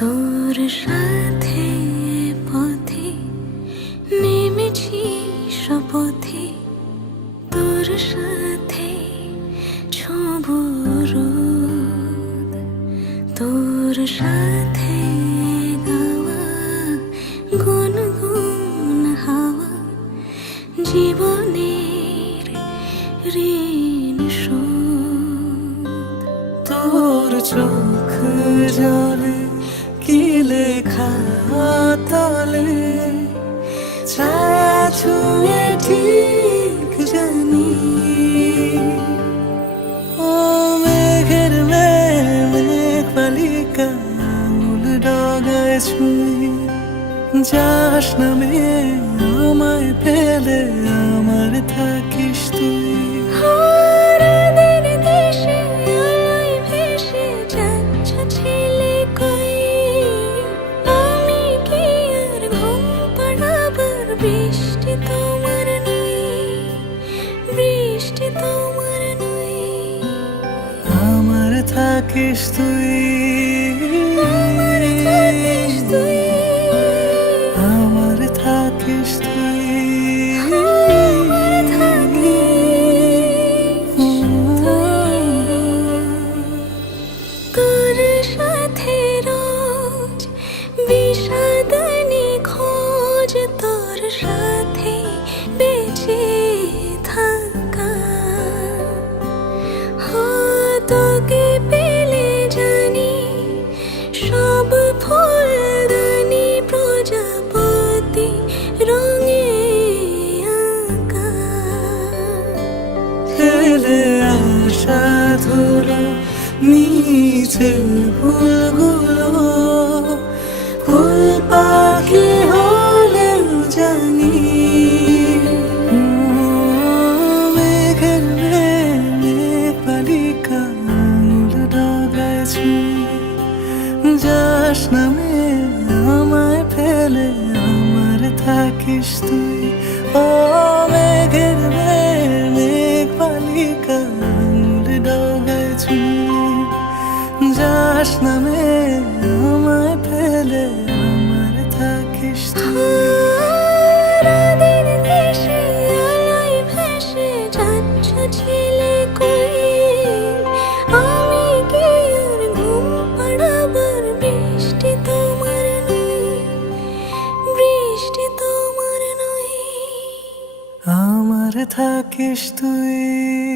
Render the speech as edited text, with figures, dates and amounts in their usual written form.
তোর সাথে পথে নেমেছি শপথে, তোর সাথে ছোঁব রোদ, তোর সাথে গাওয়া গুনগুন হাওয়া জীবনের ঋণ শোধ। তোর চোখ জলে কি লেখা তলে, ছায়া ছুঁয়ে ঠিক জানি। ও মেঘের মেঘ বালিকা আঙুল ডগায় ছুঁয়ে, যাস নামে আমায় ফেলে আমার থাকিস তুই। আমার থাকিস তুই, আমার থাকিস তুই। তোর সাথে রোজ বিষাদনি খোঁজ, তোর সাথে বেঁচে থাকা। তোকে পেলে জানি সব ফুলদানি প্রজাপতি রঙে আঁকা। ফেলে আসা ধুলো নিচে ফুলগুলো, ফুল পাখি হলেও জানি। মেঘের মেঘ বালিকা আঙুল ডগায় ছুঁয়ে, যাস নামে আমায় ফেলে আমার থাকিস তুই। ও মেঘের মেঘ বালিকা আঙুল ডগায় ছুঁয়ে, যাস নামে আমায় ফেলে আমার থাকিস তুই। আমার থাকিস তুই।